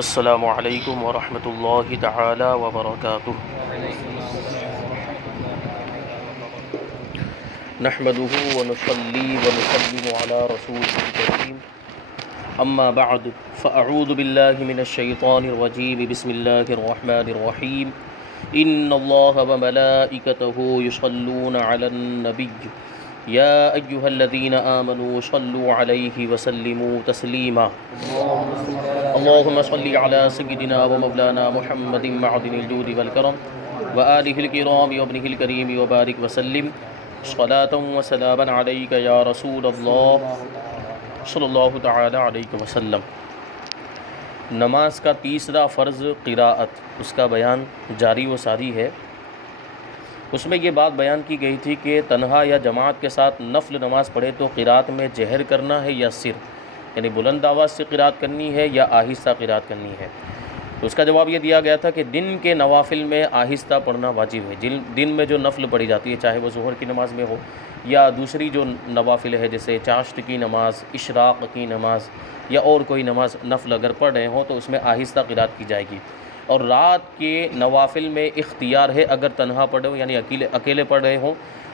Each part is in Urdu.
السلام علیکم ورحمۃ اللہ تعالی وبرکاتہ۔ نحمده ونصلي ونسلم على رسوله الكريم اما بعد فاعوذ بالله من الشيطان الرجيم بسم الله الرحمن الرحيم ان الله وملائكته يصلون على النبي يا ايها الذين امنوا صلوا عليه وسلموا تسليما اللهم صل على سيدنا ومولانا محمد معدن الجود والكرم وآله الكرام وابنه الكريم وبارك وسلم صلاة وسلاما عليك يا رسول اللہ صلی اللہ تعالی علیہ وسلم۔ نماز کا تیسرا فرض قراءت، اس کا بیان جاری و ساری ہے۔ اس میں یہ بات بیان کی گئی تھی کہ تنہا یا جماعت کے ساتھ نفل نماز پڑھے تو قراءت میں جہر کرنا ہے یا سر، یعنی بلند آواز سے قراءت کرنی ہے یا آہستہ قراءت کرنی ہے۔ تو اس کا جواب یہ دیا گیا تھا کہ دن کے نوافل میں آہستہ پڑھنا واجب ہے۔ دن میں جو نفل پڑھی جاتی ہے، چاہے وہ ظہر کی نماز میں ہو یا دوسری جو نوافل ہے جیسے چاشت کی نماز، اشراق کی نماز یا اور کوئی نماز نفل اگر پڑھ رہے ہوں تو اس میں آہستہ قراءت کی جائے گی۔ اور رات کے نوافل میں اختیار ہے، اگر تنہا پڑھے ہو یعنی اکیلے پڑھ رہے ہوں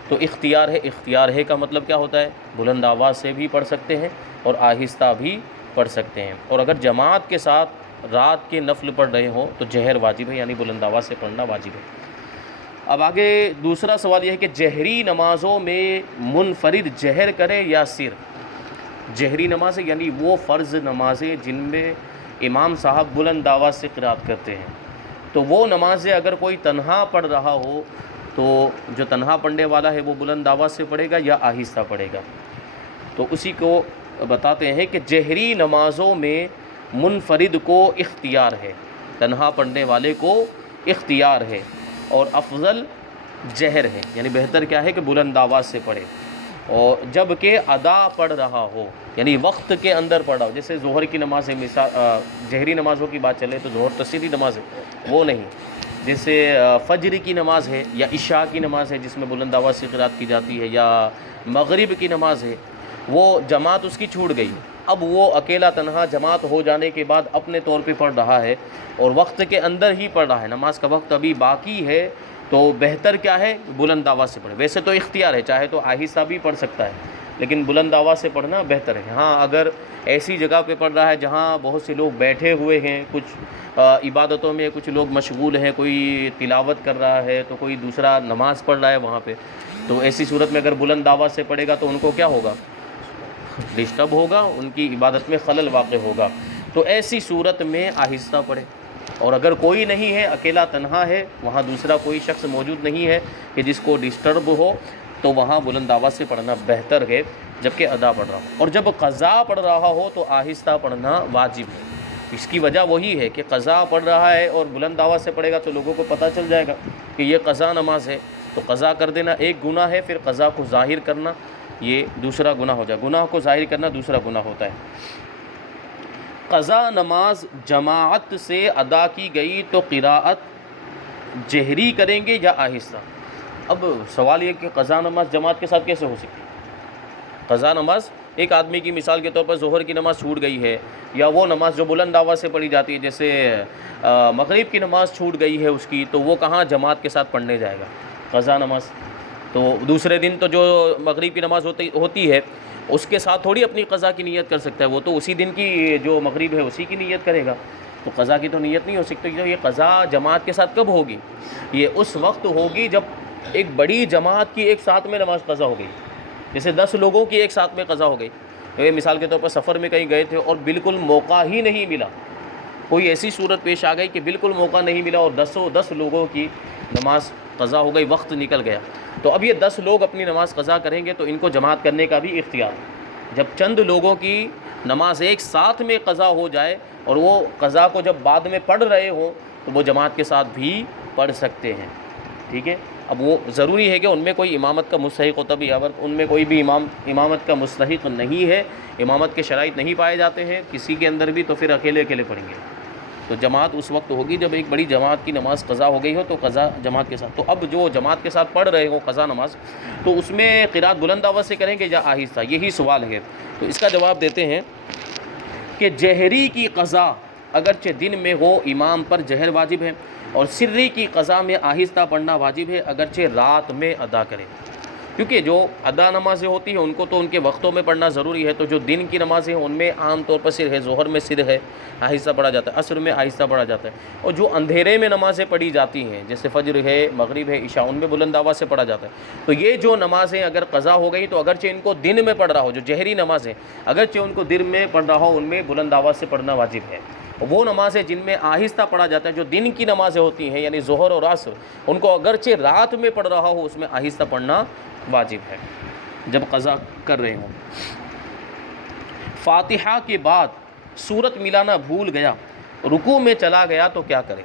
تو اختیار ہے۔ اختیار ہے کا مطلب کیا ہوتا ہے؟ بلند آواز سے بھی پڑھ سکتے ہیں اور آہستہ بھی پڑھ سکتے ہیں۔ اور اگر جماعت کے ساتھ رات کے نفل پڑھ رہے ہوں تو جہر واجب ہے، یعنی بلند آواز سے پڑھنا واجب ہے۔ اب آگے دوسرا سوال یہ ہے کہ جہری نمازوں میں منفرد جہر کرے یا سر؟ جہری نمازیں یعنی وہ فرض نمازیں جن میں امام صاحب بلند آواز سے قراءت کرتے ہیں، تو وہ نمازیں اگر کوئی تنہا پڑھ رہا ہو تو جو تنہا پڑھنے والا ہے وہ بلند آواز سے پڑھے گا یا آہستہ پڑھے گا؟ تو اسی کو بتاتے ہیں کہ جہری نمازوں میں منفرد کو اختیار ہے، تنہا پڑھنے والے کو اختیار ہے، اور افضل جہر ہے، یعنی بہتر کیا ہے کہ بلند آواز سے پڑھے۔ اور جب کہ ادا پڑھ رہا ہو یعنی وقت کے اندر پڑھا ہو، جیسے ظہر کی نماز ہے، مثال جہری نمازوں کی بات چلے تو ظہر تسری نماز ہے وہ نہیں، جیسے فجر کی نماز ہے یا عشاء کی نماز ہے جس میں بلند آواز سے قراءت کی جاتی ہے، یا مغرب کی نماز ہے، وہ جماعت اس کی چھوٹ گئی، اب وہ اکیلا تنہا جماعت ہو جانے کے بعد اپنے طور پہ پڑھ رہا ہے اور وقت کے اندر ہی پڑھ رہا ہے، نماز کا وقت ابھی باقی ہے، تو بہتر کیا ہے؟ بلند آواز سے پڑھے۔ ویسے تو اختیار ہے، چاہے تو آہستہ بھی پڑھ سکتا ہے لیکن بلند آواز سے پڑھنا بہتر ہے۔ ہاں اگر ایسی جگہ پہ پڑھ رہا ہے جہاں بہت سے لوگ بیٹھے ہوئے ہیں، کچھ عبادتوں میں کچھ لوگ مشغول ہیں، کوئی تلاوت کر رہا ہے تو کوئی دوسرا نماز پڑھ رہا ہے وہاں پہ، تو ایسی صورت میں اگر بلند آواز سے پڑھے گا تو ان کو کیا ہوگا؟ ڈسٹرب ہوگا، ان کی عبادت میں خلل واقع ہوگا، تو ایسی صورت میں آہستہ پڑھے۔ اور اگر کوئی نہیں ہے، اکیلا تنہا ہے، وہاں دوسرا کوئی شخص موجود نہیں ہے کہ جس کو ڈسٹرب ہو، تو وہاں بلند آواز سے پڑھنا بہتر ہے جبکہ ادا پڑھ رہا ہو۔ اور جب قضا پڑھ رہا ہو تو آہستہ پڑھنا واجب ہے۔ اس کی وجہ وہی ہے کہ قضا پڑھ رہا ہے اور بلند آواز سے پڑھے گا تو لوگوں کو پتہ چل جائے گا کہ یہ قضا نماز ہے، تو قضا کر دینا ایک گناہ ہے، پھر قضا کو ظاہر کرنا یہ دوسرا گناہ ہو جائے، گناہ کو ظاہر کرنا دوسرا گناہ ہوتا ہے۔ قضا نماز جماعت سے ادا کی گئی تو قراءت جہری کریں گے یا آہستہ؟ اب سوال یہ کہ قضا نماز جماعت کے ساتھ کیسے ہو سکتی ہے؟ قضا نماز ایک آدمی کی مثال کے طور پر ظہر کی نماز چھوٹ گئی ہے، یا وہ نماز جو بلند آواز سے پڑھی جاتی ہے جیسے مغرب کی نماز چھوٹ گئی ہے اس کی، تو وہ کہاں جماعت کے ساتھ پڑھنے جائے گا قضا نماز؟ تو دوسرے دن تو جو مغرب کی نماز ہوتی ہے اس کے ساتھ تھوڑی اپنی قضا کی نیت کر سکتا ہے، وہ تو اسی دن کی جو مغرب ہے اسی کی نیت کرے گا، تو قضا کی تو نیت نہیں ہو سکتی۔ یہ قضا جماعت کے ساتھ کب ہوگی؟ یہ اس وقت ہوگی جب ایک بڑی جماعت کی ایک ساتھ میں نماز قضا ہو گئی، جیسے 10 لوگوں کی ایک ساتھ میں قضا ہو گئی۔ یہ مثال کے طور پر سفر میں کہیں گئے تھے اور بالکل موقع ہی نہیں ملا، کوئی ایسی صورت پیش آ گئی کہ بالکل موقع نہیں ملا اور 10 لوگوں کی نماز قضا ہو گئی، وقت نکل گیا، تو اب یہ 10 لوگ اپنی نماز قضا کریں گے تو ان کو جماعت کرنے کا بھی اختیار ہے۔ جب چند لوگوں کی نماز ایک ساتھ میں قضا ہو جائے اور وہ قضا کو جب بعد میں پڑھ رہے ہوں تو وہ جماعت کے ساتھ بھی پڑھ سکتے ہیں، ٹھیک ہے۔ اب وہ ضروری ہے کہ ان میں کوئی امامت کا مستحق ہوتا بھی، اگر ان میں کوئی بھی امامت کا مستحق نہیں ہے، امامت کے شرائط نہیں پائے جاتے ہیں کسی کے اندر بھی، تو پھر اکیلے پڑھیں گے۔ تو جماعت اس وقت ہوگی جب ایک بڑی جماعت کی نماز قضا ہو گئی ہو تو قضا جماعت کے ساتھ۔ تو اب جو جماعت کے ساتھ پڑھ رہے ہو قضا نماز تو اس میں قرات بلند آواز سے کریں گے یا آہستہ، یہی سوال ہے۔ تو اس کا جواب دیتے ہیں کہ جہری کی قضا اگرچہ دن میں ہو امام پر جہر واجب ہے، اور سری کی قضا میں آہستہ پڑھنا واجب ہے اگرچہ رات میں ادا کرے، کیونکہ جو ادا نمازیں ہوتی ہیں ان کو تو ان کے وقتوں میں پڑھنا ضروری ہے، تو جو دن کی نمازیں ہیں ان میں عام طور پر سر ہے، ظہر میں سر ہے آہستہ پڑھا جاتا ہے، عصر میں آہستہ پڑھا جاتا ہے، اور جو اندھیرے میں نمازیں پڑھی جاتی ہیں جیسے فجر ہے، مغرب ہے، عشاء، ان میں بلند آواز سے پڑھا جاتا ہے۔ تو یہ جو نمازیں اگر قضا ہو گئی تو اگرچہ ان کو دن میں پڑھ رہا ہو، جو جہری نمازیں اگرچہ ان کو دن میں پڑھ رہا ہو ان میں بلند آواز سے پڑھنا واجب ہے۔ وہ نمازیں جن میں آہستہ پڑھا جاتا ہے، جو دن کی نمازیں ہوتی ہیں یعنی ظہر اور عصر، ان کو اگرچہ رات میں پڑھ رہا ہو اس میں آہستہ پڑھنا واجب ہے جب قضا کر رہے ہوں۔ فاتحہ کے بعد سورت ملانا بھول گیا، رکوع میں چلا گیا تو کیا کرے؟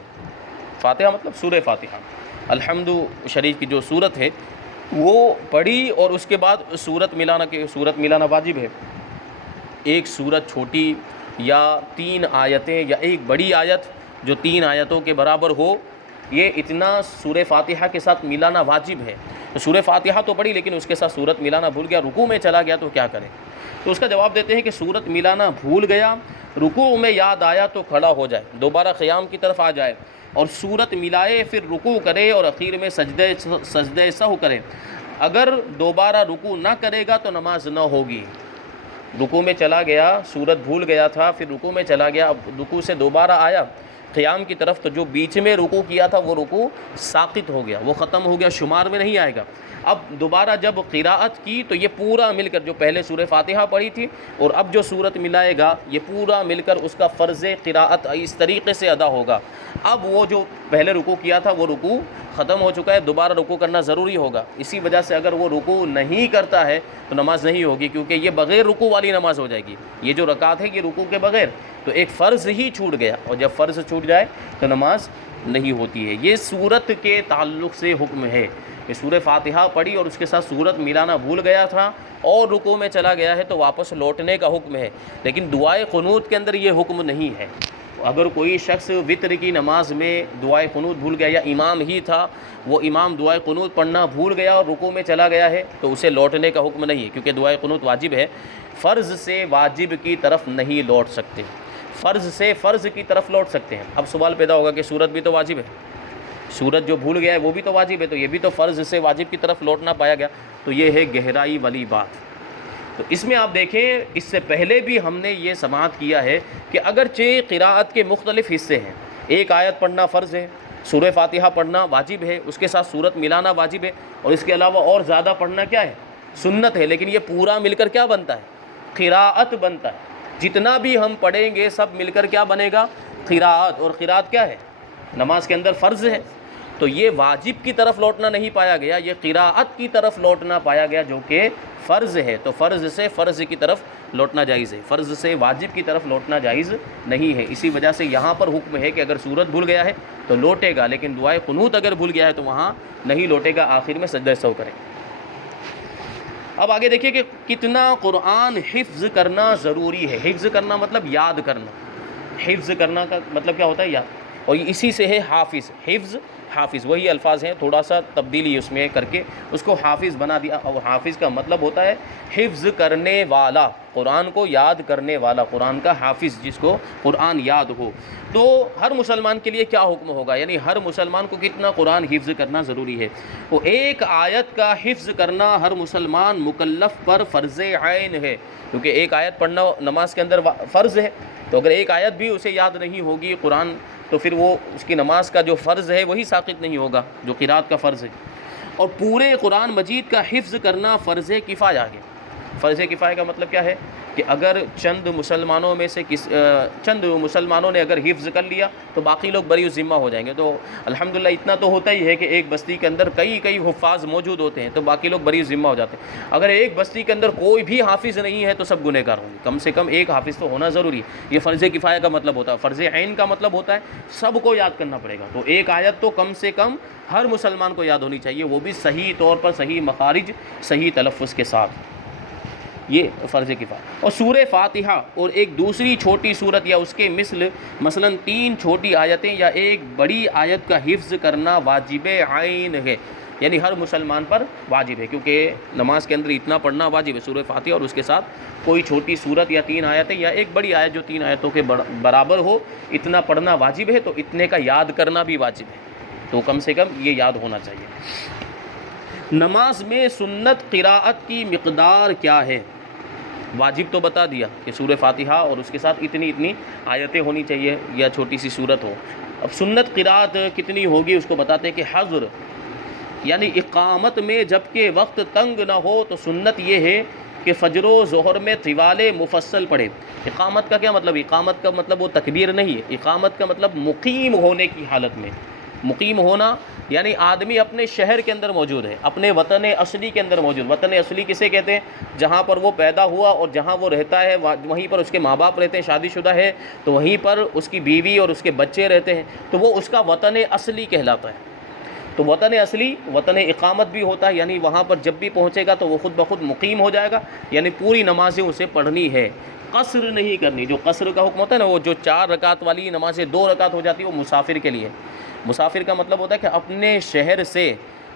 فاتحہ مطلب سورہ فاتحہ، الحمد شریف کی جو سورت ہے وہ پڑھی اور اس کے بعد سورت ملانا واجب ہے۔ ایک سورت چھوٹی یا 3 آیتیں یا ایک بڑی آیت جو 3 آیتوں کے برابر ہو، یہ اتنا سورہ فاتحہ کے ساتھ ملانا واجب ہے۔ تو سورہ فاتحہ تو پڑھی لیکن اس کے ساتھ سورت ملانا بھول گیا، رکوع میں چلا گیا تو کیا کرے؟ تو اس کا جواب دیتے ہیں کہ سورت ملانا بھول گیا، رکوع میں یاد آیا تو کھڑا ہو جائے، دوبارہ قیام کی طرف آ جائے اور سورت ملائے، پھر رکوع کرے اور اخیر میں سجدہ سہو کرے۔ اگر دوبارہ رکوع نہ کرے گا تو نماز نہ ہوگی۔ رکوع میں چلا گیا، سورت بھول گیا تھا، پھر رکوع میں چلا گیا، اب رکوع سے دوبارہ آیا قیام کی طرف، تو جو بیچ میں رکوع کیا تھا وہ رکوع ساقط ہو گیا، وہ ختم ہو گیا، شمار میں نہیں آئے گا۔ اب دوبارہ جب قراءت کی تو یہ پورا مل کر، جو پہلے سورہ فاتحہ پڑھی تھی اور اب جو سورت ملائے گا، یہ پورا مل کر اس کا فرض قراءت اس طریقے سے ادا ہوگا۔ اب وہ جو پہلے رکوع کیا تھا وہ رکوع ختم ہو چکا ہے، دوبارہ رکوع کرنا ضروری ہوگا۔ اسی وجہ سے اگر وہ رکوع نہیں کرتا ہے تو نماز نہیں ہوگی، کیونکہ یہ بغیر رکوع والی نماز ہو جائے گی۔ یہ جو رکعت ہے یہ رکوع کے بغیر، تو ایک فرض ہی چھوٹ گیا، اور جب فرض چھوٹ جائے تو نماز نہیں ہوتی ہے۔ یہ سورت کے تعلق سے حکم ہے کہ سورہ فاتحہ پڑھی اور اس کے ساتھ سورت ملانا بھول گیا تھا اور رکوع میں چلا گیا ہے تو واپس لوٹنے کا حکم ہے، لیکن دعائے قنوت کے اندر یہ حکم نہیں ہے۔ اگر کوئی شخص وطر کی نماز میں دعائے قنوت بھول گیا یا امام ہی تھا، وہ امام دعائے قنوت پڑھنا بھول گیا اور رکوع میں چلا گیا ہے تو اسے لوٹنے کا حکم نہیں ہے، کیونکہ دعائے قنوت واجب ہے، فرض سے واجب کی طرف نہیں لوٹ سکتے، فرض سے فرض کی طرف لوٹ سکتے ہیں۔ اب سوال پیدا ہوگا کہ سورت بھی تو واجب ہے، سورت جو بھول گیا ہے وہ بھی تو واجب ہے، تو یہ بھی تو فرض سے واجب کی طرف لوٹنا پایا گیا، تو یہ ہے گہرائی والی بات۔ تو اس میں آپ دیکھیں، اس سے پہلے بھی ہم نے یہ سماعت کیا ہے کہ اگرچہ قراءت کے مختلف حصے ہیں، ایک آیت پڑھنا فرض ہے، سورہ فاتحہ پڑھنا واجب ہے، اس کے ساتھ سورت ملانا واجب ہے، اور اس کے علاوہ اور زیادہ پڑھنا کیا ہے؟ سنت ہے، لیکن یہ پورا مل کر کیا بنتا ہے؟ قراءت بنتا ہے۔ جتنا بھی ہم پڑھیں گے سب مل کر کیا بنے گا؟ قراءت، اور قراءت کیا ہے؟ نماز کے اندر فرض ہے، تو یہ واجب کی طرف لوٹنا نہیں پایا گیا، یہ قراءت کی طرف لوٹنا پایا گیا جو کہ فرض ہے، تو فرض سے فرض کی طرف لوٹنا جائز ہے، فرض سے واجب کی طرف لوٹنا جائز نہیں ہے۔ اسی وجہ سے یہاں پر حکم ہے کہ اگر سورت بھول گیا ہے تو لوٹے گا، لیکن دعائے قنوت اگر بھول گیا ہے تو وہاں نہیں لوٹے گا، آخر میں سجدہ سہو کرے۔ اب آگے دیکھیے کہ کتنا قرآن حفظ کرنا ضروری ہے۔ حفظ کرنا مطلب یاد کرنا، حفظ کرنا کا مطلب کیا ہوتا ہے؟ یاد، اور اسی سے ہے حافظ، حفظ حافظ وہی الفاظ ہیں، تھوڑا سا تبدیلی اس میں کر کے اس کو حافظ بنا دیا، اور حافظ کا مطلب ہوتا ہے حفظ کرنے والا، قرآن کو یاد کرنے والا، قرآن کا حافظ جس کو قرآن یاد ہو۔ تو ہر مسلمان کے لیے کیا حکم ہوگا، یعنی ہر مسلمان کو کتنا قرآن حفظ کرنا ضروری ہے؟ وہ ایک آیت کا حفظ کرنا ہر مسلمان مکلف پر فرض عین ہے، کیونکہ ایک آیت پڑھنا نماز کے اندر فرض ہے، تو اگر ایک آیت بھی اسے یاد نہیں ہوگی قرآن تو پھر وہ اس کی نماز کا جو فرض ہے وہی ساقط نہیں ہوگا جو قرات کا فرض ہے۔ اور پورے قرآن مجید کا حفظ کرنا فرض کفایہ ہے۔ فرض کفایہ کا مطلب کیا ہے کہ اگر چند مسلمانوں میں سے چند مسلمانوں نے اگر حفظ کر لیا تو باقی لوگ بری ذمہ ہو جائیں گے۔ تو الحمدللہ اتنا تو ہوتا ہی ہے کہ ایک بستی کے اندر کئی حفاظ موجود ہوتے ہیں تو باقی لوگ بری ذمہ ہو جاتے ہیں۔ اگر ایک بستی کے اندر کوئی بھی حافظ نہیں ہے تو سب گنہگار ہوں گے، کم سے کم ایک حافظ تو ہونا ضروری ہے۔ یہ فرض کفایہ کا مطلب ہوتا ہے۔ فرض عین کا مطلب ہوتا ہے سب کو یاد کرنا پڑے گا، تو ایک آیت تو کم سے کم ہر مسلمان کو یاد ہونی چاہیے، وہ بھی صحیح طور پر، صحیح مخارج، صحیح تلفظ کے ساتھ، یہ فرض کفایہ۔ اور سورہ فاتحہ اور ایک دوسری چھوٹی سورت یا اس کے مثلا 3 چھوٹی آیتیں یا ایک بڑی آیت کا حفظ کرنا واجب عین ہے۔ یعنی ہر مسلمان پر واجب ہے، کیونکہ نماز کے اندر اتنا پڑھنا واجب ہے، سورہ فاتحہ اور اس کے ساتھ کوئی چھوٹی سورت یا 3 آیتیں یا ایک بڑی آیت جو 3 آیتوں کے برابر ہو، اتنا پڑھنا واجب ہے، تو اتنے کا یاد کرنا بھی واجب ہے، تو کم سے کم یہ یاد ہونا چاہیے۔ نماز میں سنت قراءت کی مقدار کیا ہے؟ واجب تو بتا دیا کہ سورہ فاتحہ اور اس کے ساتھ اتنی آیتیں ہونی چاہیے یا چھوٹی سی سورت ہو۔ اب سنت قراءت کتنی ہوگی اس کو بتاتے ہیں کہ حضر یعنی اقامت میں جب کہ وقت تنگ نہ ہو تو سنت یہ ہے کہ فجر و ظہر میں طوال مفصل پڑھے۔ اقامت کا کیا مطلب؟ اقامت کا مطلب وہ تکبیر نہیں ہے، اقامت کا مطلب مقیم ہونے کی حالت میں، مقیم ہونا یعنی آدمی اپنے شہر کے اندر موجود ہے، اپنے وطن اصلی کے اندر موجود۔ وطن اصلی کسے کہتے ہیں؟ جہاں پر وہ پیدا ہوا اور جہاں وہ رہتا ہے، وہیں پر اس کے ماں باپ رہتے ہیں، شادی شدہ ہے تو وہیں پر اس کی بیوی اور اس کے بچے رہتے ہیں، تو وہ اس کا وطن اصلی کہلاتا ہے۔ تو وطن اصلی وطن اقامت بھی ہوتا ہے، یعنی وہاں پر جب بھی پہنچے گا تو وہ خود بخود مقیم ہو جائے گا، یعنی پوری نمازیں اسے پڑھنی ہے، قصر نہیں کرنی۔ جو قصر کا حکم ہوتا ہے نا، وہ جو 4 رکعت والی نمازیں 2 رکعت ہو جاتی ہے، وہ مسافر کے لیے۔ مسافر کا مطلب ہوتا ہے کہ اپنے شہر سے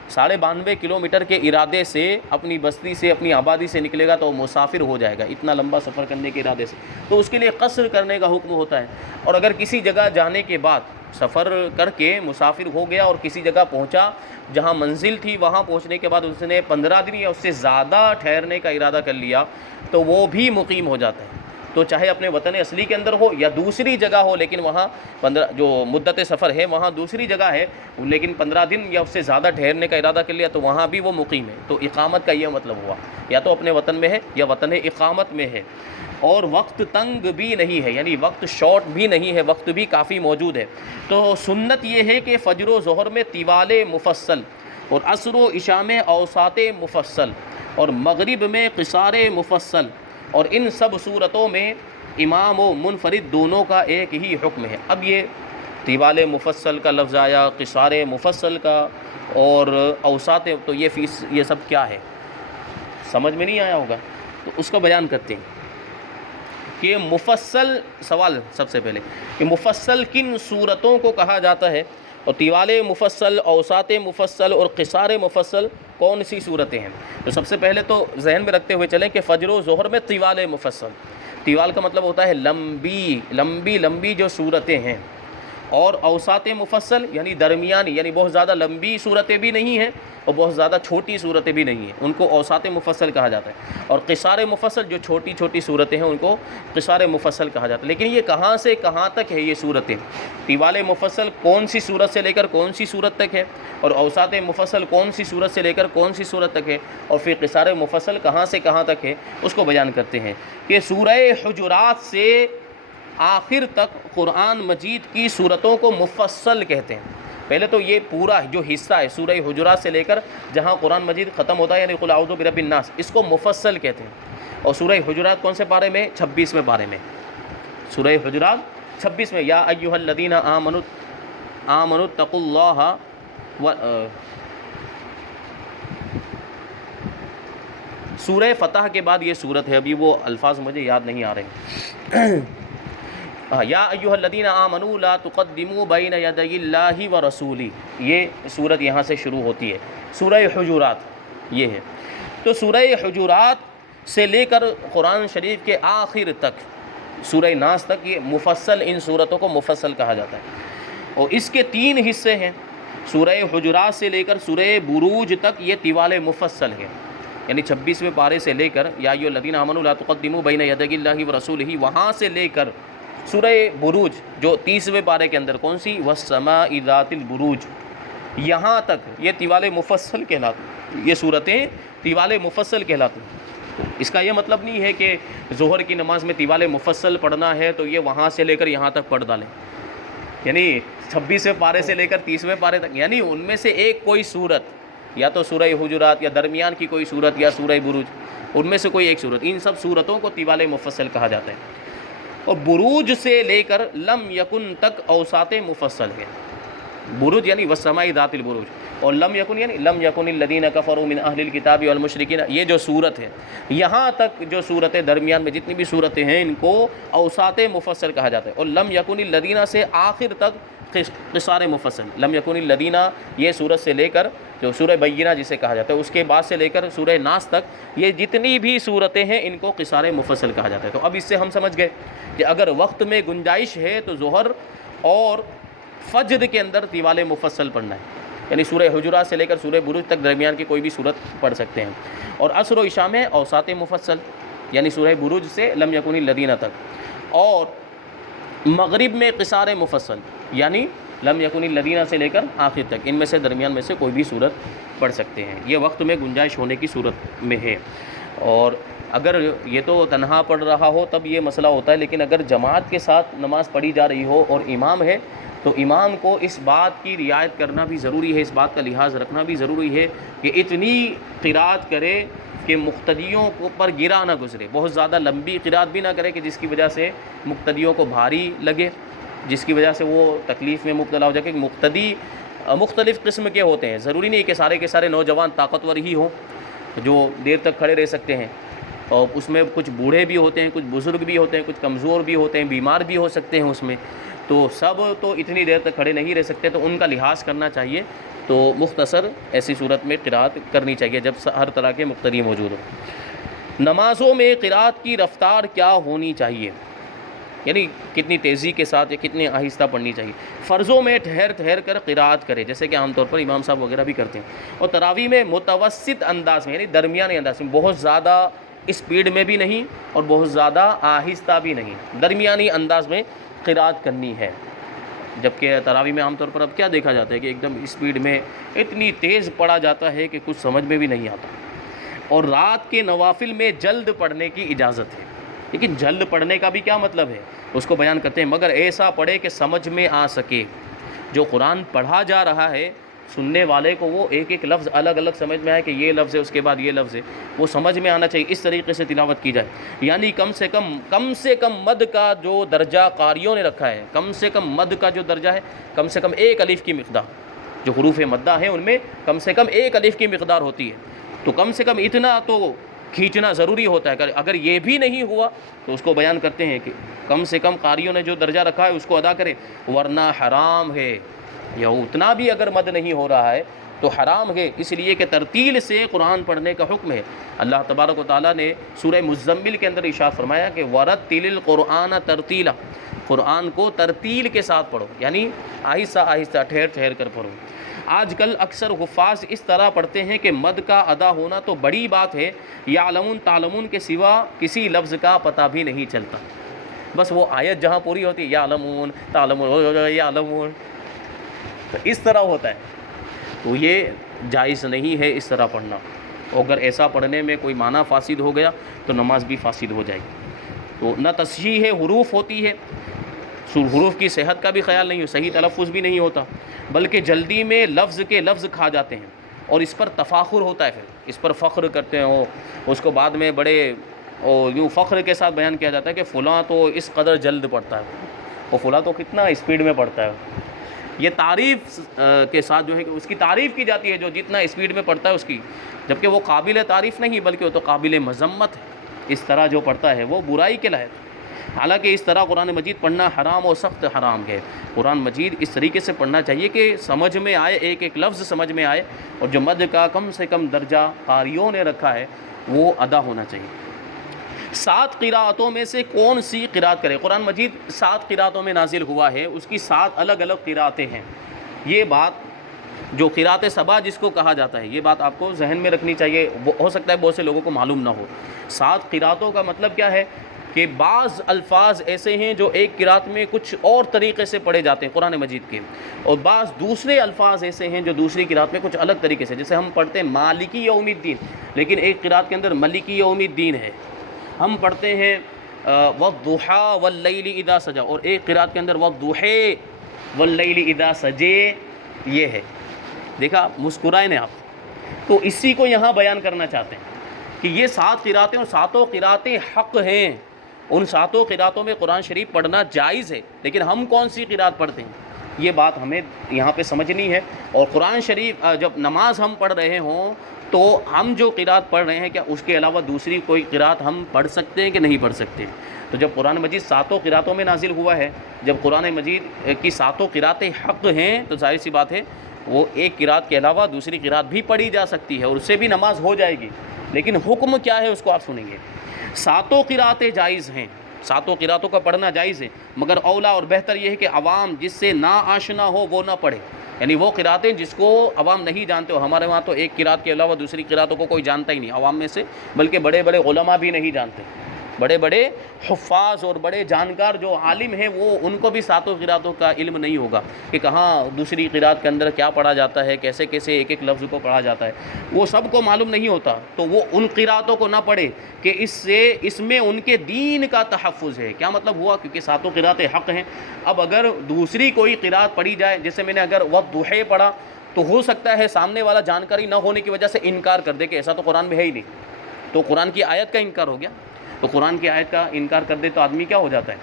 92.5 کلومیٹر کے ارادے سے، اپنی بستی سے، اپنی آبادی سے نکلے گا تو وہ مسافر ہو جائے گا، اتنا لمبا سفر کرنے کے ارادے سے، تو اس کے لیے قصر کرنے کا حکم ہوتا ہے۔ اور اگر کسی جگہ جانے کے بعد سفر کر کے مسافر ہو گیا اور کسی جگہ پہنچا جہاں منزل تھی، وہاں پہنچنے کے بعد اس نے 15 دن یا اس سے زیادہ ٹھہرنے کا ارادہ کر لیا تو وہ بھی مقیم ہو جاتا ہے۔ تو چاہے اپنے وطن اصلی کے اندر ہو یا دوسری جگہ ہو، لیکن وہاں 15 جو مدت سفر ہے وہاں دوسری جگہ ہے، لیکن 15 دن یا اس سے زیادہ ٹھہرنے کا ارادہ کر لیا تو وہاں بھی وہ مقیم ہے۔ تو اقامت کا یہ مطلب ہوا، یا تو اپنے وطن میں ہے یا وطن اقامت میں ہے، اور وقت تنگ بھی نہیں ہے، یعنی وقت شارٹ بھی نہیں ہے، وقت بھی کافی موجود ہے۔ تو سنت یہ ہے کہ فجر و ظہر میں طوال مفصل، اور عصر و عشاء میں اوساط مفصل، اور مغرب میں قصار مفصل، اور ان سب صورتوں میں امام و منفرد دونوں کا ایک ہی حکم ہے۔ اب یہ طوال مفصل کا لفظ آیا، قصار مفصل کا اور اوساط، تو یہ سب کیا ہے؟ سمجھ میں نہیں آیا ہوگا، تو اس کو بیان کرتے ہیں کہ مفصل، سوال سب سے پہلے کہ مفصل کن صورتوں کو کہا جاتا ہے، اور طوال مفصل، اوساط مفصل اور قصار مفصل کون سی صورتیں ہیں؟ تو سب سے پہلے تو ذہن میں رکھتے ہوئے چلیں کہ فجر و ظہر میں طوال مفصل، طوال کا مطلب ہوتا ہے لمبی جو صورتیں ہیں، اور اوساط مفصل یعنی درمیانی، یعنی بہت زیادہ لمبی صورتیں بھی نہیں ہیں اور بہت زیادہ چھوٹی صورتیں بھی نہیں ہیں، ان کو اوساط مفصل کہا جاتا ہے۔ اور قصار مفصل جو چھوٹی صورتیں ہیں ان کو قصار مفصل کہا جاتا ہے۔ لیکن یہ کہاں سے کہاں تک ہے یہ صورتیں؟ طوال مفصل کون سی صورت سے لے کر کون سی صورت تک ہے، اور اوساط مفصل کون سی صورت سے لے کر کون سی صورت تک ہے، اور پھر قصار مفصل کہاں سے کہاں تک ہے، اس کو بیان کرتے ہیں کہ سورہ حجرات سے آخر تک قرآن مجید کی صورتوں کو مفصل کہتے ہیں۔ پہلے تو یہ پورا جو حصہ ہے سورہ حجرات سے لے کر جہاں قرآن مجید ختم ہوتا ہے، یعنی قل اعوذ برب الناس، اس کو مفصل کہتے ہیں۔ اور سورہ حجرات کون سے پارے میں؟ 26ویں پارے میں، سورہ حجرات 26 میں، یا ایھا الذین آمنوا اتقوا اللہ سورہ فتح کے بعد یہ صورت ہے، ابھی وہ الفاظ مجھے یاد نہیں آ رہے۔ یا ایھا الذین آمنوا لا تقدموا بین یدی اللہ ورسولہ، یہ صورت یہاں سے شروع ہوتی ہے، سورہ حجرات یہ ہے۔ تو سورہ حجرات سے لے کر قرآن شریف کے آخر تک سورہ ناس تک یہ مفصل، ان صورتوں کو مفصل کہا جاتا ہے۔ اور اس کے 3 حصے ہیں، سورہ حجرات سے لے کر سورہ بروج تک یہ طوال مفصل ہے، یعنی 26ویں پارے سے لے کر یا ایھا الذین آمنوا لا تقدموا بین یدی اللہ ورسولہ، وہاں سے لے کر سورہ بروج جو 30ویں پارے کے اندر کون سی؟ والسماء ذات البروج، یہاں تک یہ طوال مفصل کہلاتی ہیں، یہ صورتیں طوال مفصل کہلاتی ہیں۔ اس کا یہ مطلب نہیں ہے کہ ظہر کی نماز میں طوال مفصل پڑھنا ہے تو یہ وہاں سے لے کر یہاں تک پڑھ ڈالیں، یعنی 26ویں پارے سے لے کر 30ویں پارے تک، یعنی ان میں سے ایک کوئی صورت، یا تو سورہ حجرات یا درمیان کی کوئی صورت یا سورہ بروج، ان میں سے کوئی ایک صورت، ان سب صورتوں کو طوال مفصل کہا جاتا ہے۔ اور بروج سے لے کر لم یکن تک اوساط مفصل ہے، بروج یعنی والسماء ذات البروج، اور لم یکن یعنی لم یکن الذین کفروا من اہل الکتاب والمشرکین، یہ جو صورت ہے یہاں تک جو صورتیں درمیان میں جتنی بھی صورتیں ہیں ان کو اوساط مفصل کہا جاتا ہے۔ اور لم یکن الذین سے آخر تک قصار مفصل، لم یکن الذین، یہ سورت سے لے کر جو سورہ بینہ جسے کہا جاتا ہے اس کے بعد سے لے کر سورہ ناس تک یہ جتنی بھی صورتیں ہیں ان کو قصار مفصل کہا جاتا ہے۔ تو اب اس سے ہم سمجھ گئے کہ اگر وقت میں گنجائش ہے تو ظہر اور فجر کے اندر طوال مفصل پڑھنا ہے، یعنی سورہ حجرات سے لے کر سورہ بروج تک درمیان کی کوئی بھی صورت پڑھ سکتے ہیں، اور عصر و عشاء میں اوساط مفصل یعنی سورہ بروج سے لم یکن الذین تک، اور مغرب میں قصار مفصل یعنی لم یکن الذین سے لے کر آخر تک، ان میں سے درمیان میں سے کوئی بھی صورت پڑھ سکتے ہیں، یہ وقت میں گنجائش ہونے کی صورت میں ہے۔ اور اگر یہ تو تنہا پڑھ رہا ہو تب یہ مسئلہ ہوتا ہے، لیکن اگر جماعت کے ساتھ نماز پڑھی جا رہی ہو اور امام ہے تو امام کو اس بات کی رعایت کرنا بھی ضروری ہے، اس بات کا لحاظ رکھنا بھی ضروری ہے کہ اتنی قرات کرے کہ مقتدیوں کو پر گرا نہ گزرے، بہت زیادہ لمبی قرات بھی نہ کرے کہ جس کی وجہ سے مقتدیوں کو بھاری لگے، جس کی وجہ سے وہ تکلیف میں مبتلا ہو جائے، کہ مقتدی مختلف قسم کے ہوتے ہیں، ضروری نہیں کہ سارے کے سارے نوجوان طاقتور ہی ہوں جو دیر تک کھڑے رہ سکتے ہیں، اور اس میں کچھ بوڑھے بھی ہوتے ہیں، کچھ بزرگ بھی ہوتے ہیں، کچھ کمزور بھی ہوتے ہیں، بیمار بھی ہو سکتے ہیں اس میں، تو سب تو اتنی دیر تک کھڑے نہیں رہ سکتے، تو ان کا لحاظ کرنا چاہیے، تو مختصر ایسی صورت میں قرات کرنی چاہیے جب ہر طرح کے مقتدی موجود ہوں۔ نمازوں میں قرات کی رفتار کیا ہونی چاہیے، یعنی کتنی تیزی کے ساتھ یا کتنی آہستہ پڑھنی چاہیے۔ فرضوں میں ٹھہر ٹھہر کر قرات کرے جیسے کہ عام طور پر امام صاحب وغیرہ بھی کرتے ہیں، اور تراویح میں متوسط انداز میں یعنی درمیانی انداز میں، بہت زیادہ اسپیڈ میں بھی نہیں اور بہت زیادہ آہستہ بھی نہیں، درمیانی انداز میں قرات کرنی ہے۔ جبکہ تراویح میں عام طور پر اب کیا دیکھا جاتا ہے کہ ایک دم اسپیڈ میں اتنی تیز پڑھا جاتا ہے کہ کچھ سمجھ میں بھی نہیں آتا۔ اور رات کے نوافل میں جلد پڑھنے کی اجازت ہے، لیکن جلد پڑھنے کا بھی کیا مطلب ہے اس کو بیان کرتے ہیں، مگر ایسا پڑھے کہ سمجھ میں آ سکے۔ جو قرآن پڑھا جا رہا ہے سننے والے کو وہ ایک ایک لفظ الگ الگ سمجھ میں آئے کہ یہ لفظ ہے اس کے بعد یہ لفظ ہے، وہ سمجھ میں آنا چاہیے، اس طریقے سے تلاوت کی جائے۔ یعنی کم سے کم مد کا جو درجہ قاریوں نے رکھا ہے، کم سے کم مد کا جو درجہ ہے کم سے کم ایک الف کی مقدار، جو حروف مدہ ہیں ان میں کم سے کم ایک الف کی مقدار ہوتی ہے، تو کم سے کم اتنا تو کھینچنا ضروری ہوتا ہے۔ اگر یہ بھی نہیں ہوا تو اس کو بیان کرتے ہیں کہ کم سے کم قاریوں نے جو درجہ رکھا ہے اس کو ادا کرے، ورنہ حرام ہے، یا اتنا بھی اگر مد نہیں ہو رہا ہے تو حرام ہے، اس لیے کہ ترتیل سے قرآن پڑھنے کا حکم ہے۔ اللہ تبارک و تعالیٰ نے سورہ مزمل کے اندر ارشاد فرمایا کہ وَرَتِّلِ الْقُرْآنَ تَرْتِيلًا، قرآن کو ترتیل کے ساتھ پڑھو، یعنی آہستہ آہستہ ٹھہر ٹھہر کر پڑھو۔ آج کل اکثر حفاظ اس طرح پڑھتے ہیں کہ مد کا ادا ہونا تو بڑی بات ہے، یعلمون تعلمون کے سوا کسی لفظ کا پتہ بھی نہیں چلتا، بس وہ آیت جہاں پوری ہوتی ہے یعلمون تعلمون یعلمون، تو اس طرح ہوتا ہے، تو یہ جائز نہیں ہے اس طرح پڑھنا، اگر ایسا پڑھنے میں کوئی معنی فاسد ہو گیا تو نماز بھی فاسد ہو جائے گی۔ تو نہ تصحیح حروف ہوتی ہے، حروف کی صحت کا بھی خیال نہیں ہو، صحیح تلفظ بھی نہیں ہوتا، بلکہ جلدی میں لفظ کے لفظ کھا جاتے ہیں، اور اس پر تفاخر ہوتا ہے، پھر اس پر فخر کرتے ہیں، اس کو بعد میں بڑے یوں فخر کے ساتھ بیان کیا جاتا ہے کہ فلاں تو اس قدر جلد پڑھتا ہے، اور فلاں تو کتنا اسپیڈ میں پڑھتا ہے۔ یہ تعریف کے ساتھ جو ہے کہ اس کی تعریف کی جاتی ہے جو جتنا اسپیڈ میں پڑھتا ہے اس کی، جبکہ وہ قابل تعریف نہیں بلکہ وہ تو قابل مذمت ہے، اس طرح جو پڑھتا ہے وہ برائی کے لائق۔ حالانکہ اس طرح قرآن مجید پڑھنا حرام و سخت حرام ہے، قرآن مجید اس طریقے سے پڑھنا چاہیے کہ سمجھ میں آئے، ایک ایک لفظ سمجھ میں آئے، اور جو مد کا کم سے کم درجہ قاریوں نے رکھا ہے وہ ادا ہونا چاہیے۔ 7 قراءتوں میں سے کون سی قراءت کرے؟ قرآن مجید 7 قراءتوں میں نازل ہوا ہے، اس کی 7 الگ الگ قراءتیں ہیں۔ یہ بات جو قراءت سبع جس کو کہا جاتا ہے، یہ بات آپ کو ذہن میں رکھنی چاہیے، ہو سکتا ہے بہت سے لوگوں کو معلوم نہ ہو۔ 7 قراءتوں کا مطلب کیا ہے کہ بعض الفاظ ایسے ہیں جو ایک قراءت میں کچھ اور طریقے سے پڑھے جاتے ہیں قرآن مجید کے، اور بعض دوسرے الفاظ ایسے ہیں جو دوسری قراءت میں کچھ الگ طریقے سے، جیسے ہم پڑھتے ہیں مالکی یوم الدین، لیکن ایک قراءت کے اندر ملکی یوم الدین ہے۔ ہم پڑھتے ہیں والضحیٰ واللیل اذا سجی، اور ایک قراءت کے اندر والضحی واللیل اذا سجی، یہ ہے۔ دیکھا، مسکرائے نے آپ، تو اسی کو یہاں بیان کرنا چاہتے ہیں کہ یہ 7 قراءتیں اور 7 قراءتیں حق ہیں، ان 7 قراءتوں میں قرآن شریف پڑھنا جائز ہے، لیکن ہم کون سی قراءت پڑھتے ہیں؟ یہ بات ہمیں یہاں پہ سمجھنی ہے۔ اور قرآن شریف جب نماز ہم پڑھ رہے ہوں تو ہم جو قرات پڑھ رہے ہیں کیا اس کے علاوہ دوسری کوئی قرات ہم پڑھ سکتے ہیں کہ نہیں پڑھ سکتے؟ تو جب قرآن مجید 7 قراتوں میں نازل ہوا ہے، جب قرآن مجید کی 7 قراتیں حق ہیں تو ظاہر سی بات ہے وہ ایک قرات کے علاوہ دوسری قرات بھی پڑھی جا سکتی ہے اور اس سے بھی نماز ہو جائے گی۔ لیکن حکم کیا ہے اس کو آپ سنیں گے۔ 7 قراتیں جائز ہیں، 7 قراتوں کا پڑھنا جائز ہے، مگر اولا اور بہتر یہ ہے کہ عوام جس سے نا آشنا ہو وہ نہ پڑھے، یعنی وہ قراتیں جس کو عوام نہیں جانتے ہو۔ ہمارے وہاں تو ایک قرات کے علاوہ دوسری قراتوں کو کوئی جانتا ہی نہیں عوام میں سے، بلکہ بڑے بڑے علماء بھی نہیں جانتے، بڑے بڑے حفاظ اور بڑے جانکار جو عالم ہیں وہ ان کو بھی 7 قراتوں کا علم نہیں ہوگا کہ کہاں دوسری قرات کے اندر کیا پڑھا جاتا ہے، کیسے کیسے ایک ایک لفظ کو پڑھا جاتا ہے، وہ سب کو معلوم نہیں ہوتا۔ تو وہ ان قراتوں کو نہ پڑھے کہ اس میں ان کے دین کا تحفظ ہے۔ کیا مطلب ہوا؟ کیونکہ 7 قراتیں حق ہیں۔ اب اگر دوسری کوئی قرات پڑھی جائے، جیسے میں نے اگر والضحی پڑھا تو ہو سکتا ہے سامنے والا جانکاری نہ ہونے کی وجہ سے انکار کر دے کہ ایسا تو قرآن میں ہے ہی نہیں، تو قرآن کی آیت کا انکار ہو گیا۔ تو قرآن کی آیت کا انکار کر دے تو آدمی کیا ہو جاتا ہے؟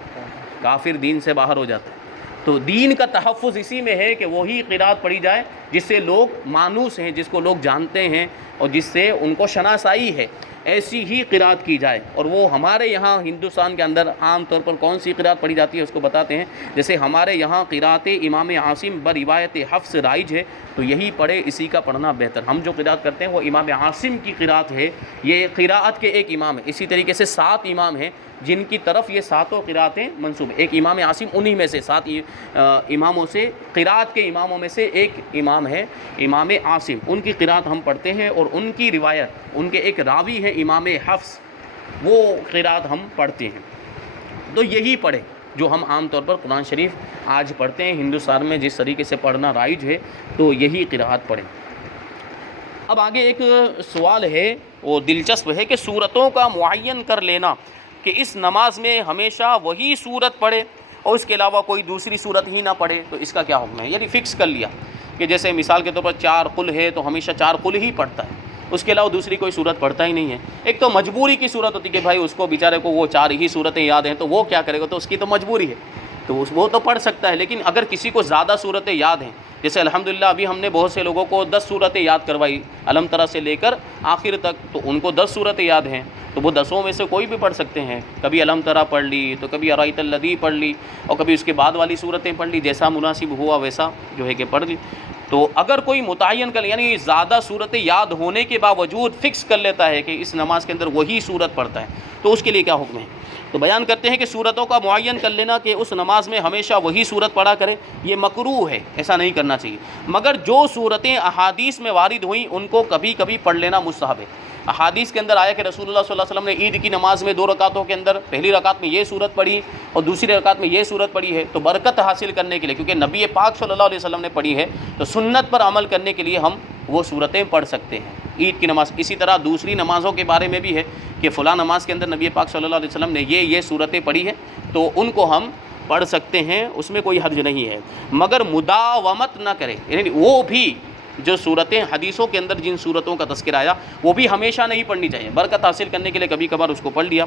کافر، دین سے باہر ہو جاتا ہے۔ تو دین کا تحفظ اسی میں ہے کہ وہی قرات پڑھی جائے جس سے لوگ مانوس ہیں، جس کو لوگ جانتے ہیں اور جس سے ان کو شناسائی ہے، ایسی ہی قرات کی جائے۔ اور وہ ہمارے یہاں ہندوستان کے اندر عام طور پر کون سی قرات پڑھی جاتی ہے اس کو بتاتے ہیں۔ جیسے ہمارے یہاں قرات امام عاصم بروایت حفص رائج ہے، تو یہی پڑھے، اسی کا پڑھنا بہتر۔ ہم جو قرات کرتے ہیں وہ امام عاصم کی قرات ہے، یہ قراءت کے ایک امام ہے۔ اسی طریقے سے 7 امام ہیں جن کی طرف یہ 7 قراتیں منسوب ہیں۔ ایک امام عاصم انہی میں سے 7 اماموں سے، قرات کے اماموں میں سے ایک امام ہے امام عاصم، ان کی قرات ہم پڑھتے ہیں اور ان کی روایت، ان کے ایک راوی ہے امام حفص، وہ قرات ہم پڑھتے ہیں۔ تو یہی پڑھیں جو ہم عام طور پر قرآن شریف آج پڑھتے ہیں ہندوستان میں جس طریقے سے پڑھنا رائج ہے، تو یہی قرات پڑھیں۔ اب آگے ایک سوال ہے، وہ دلچسپ ہے کہ صورتوں کا معین کر لینا کہ اس نماز میں ہمیشہ وہی صورت پڑھے اور اس کے علاوہ کوئی دوسری صورت ہی نہ پڑھے، تو اس کا کیا حکم ہے؟ یعنی فکس کر لیا کہ جیسے مثال کے طور پر 4 قل ہے تو ہمیشہ 4 قل ہی پڑھتا ہے، اس کے علاوہ دوسری کوئی صورت پڑھتا ہی نہیں ہے۔ ایک تو مجبوری کی صورت ہوتی ہے کہ بھائی اس کو بیچارے کو وہ 4 ہی صورتیں یاد ہیں تو وہ کیا کرے گا، تو اس کی تو مجبوری ہے، تو وہ تو پڑھ سکتا ہے۔ لیکن اگر کسی کو زیادہ صورتیں یاد ہیں، جیسے الحمدللہ ابھی ہم نے بہت سے لوگوں کو 10 صورتیں یاد کروائی علم ترا سے لے کر آخر تک، تو ان کو 10 صورتیں یاد ہیں، تو وہ 10 میں سے کوئی بھی پڑھ سکتے ہیں۔ کبھی علم ترا پڑھ لی، تو کبھی ارایت الذی پڑھ لی، اور کبھی اس کے بعد والی صورتیں پڑھ لی، جیسا مناسب ہوا ویسا جو ہے کہ پڑھ لی۔ تو اگر کوئی متعین کر، یعنی زیادہ صورتیں یاد ہونے کے باوجود فکس کر لیتا ہے کہ اس نماز کے اندر وہی صورت پڑھتا ہے، تو اس کے لیے کیا حکم ہے؟ تو بیان کرتے ہیں کہ صورتوں کا معین کر لینا کہ اس نماز میں ہمیشہ وہی صورت پڑھا کرے، یہ مکروہ ہے، ایسا نہیں کرنا چاہیے۔ مگر جو صورتیں احادیث میں وارد ہوئیں ان کو کبھی کبھی پڑھ لینا مستحب ہے۔ احادیث کے اندر آیا کہ رسول اللہ صلی اللہ علیہ وسلم نے عید کی نماز میں 2 رکعتوں کے اندر پہلی رکعت میں یہ صورت پڑھی اور دوسری رکعت میں یہ صورت پڑھی ہے، تو برکت حاصل کرنے کے لیے، کیونکہ نبی پاک صلی اللہ علیہ وسلم نے پڑھی ہے، تو سنت پر عمل کرنے کے لیے ہم وہ صورتیں پڑھ سکتے ہیں عید کی نماز۔ اسی طرح دوسری نمازوں کے بارے میں بھی ہے کہ فلاں نماز کے اندر نبی پاک صلی اللہ علیہ وسلم نے یہ صورتیں پڑھی ہیں، تو ان کو ہم پڑھ سکتے ہیں، اس میں کوئی حرج نہیں ہے، مگر مداومت نہ کرے، یعنی وہ بھی جو صورتیں حدیثوں کے اندر جن صورتوں کا تذکرہ آیا وہ بھی ہمیشہ نہیں پڑھنی چاہیے، برکت حاصل کرنے کے لیے کبھی کبھار اس کو پڑھ لیا،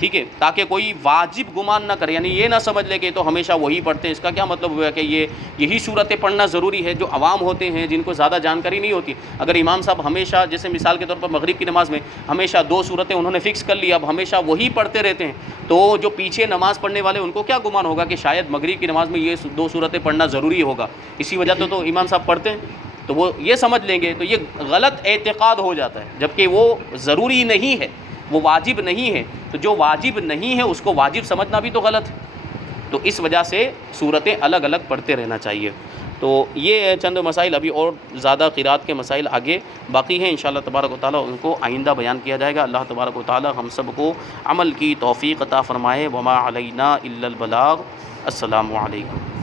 ٹھیک ہے، تاکہ کوئی واجب گمان نہ کرے، یعنی یہ نہ سمجھ لے کہ تو ہمیشہ وہی پڑھتے ہیں۔ اس کا کیا مطلب ہوا کہ یہی صورتیں پڑھنا ضروری ہے؟ جو عوام ہوتے ہیں جن کو زیادہ جانکاری نہیں ہوتی، اگر امام صاحب ہمیشہ، جیسے مثال کے طور پر مغرب کی نماز میں ہمیشہ 2 صورتیں انہوں نے فکس کر لی، اب ہمیشہ وہی پڑھتے رہتے ہیں، تو جو پیچھے نماز پڑھنے والے ان کو کیا گمان ہوگا کہ شاید مغرب کی نماز میں یہ 2 صورتیں پڑھنا ضروری ہوگا، اسی وجہ سے تو امام صاحب پڑھتے ہیں، تو وہ یہ سمجھ لیں گے، تو یہ غلط اعتقاد ہو جاتا ہے، جبکہ وہ ضروری نہیں ہے، وہ واجب نہیں ہے، تو جو واجب نہیں ہے اس کو واجب سمجھنا بھی تو غلط ہے، تو اس وجہ سے صورتیں الگ الگ پڑھتے رہنا چاہیے۔ تو یہ چند مسائل، ابھی اور زیادہ قرات کے مسائل آگے باقی ہیں، انشاءاللہ تبارک و تعالیٰ ان کو آئندہ بیان کیا جائے گا۔ اللہ تبارک و تعالیٰ ہم سب کو عمل کی توفیق عطا فرمائے۔ وما علینا الا البلاغ۔ السلام علیکم۔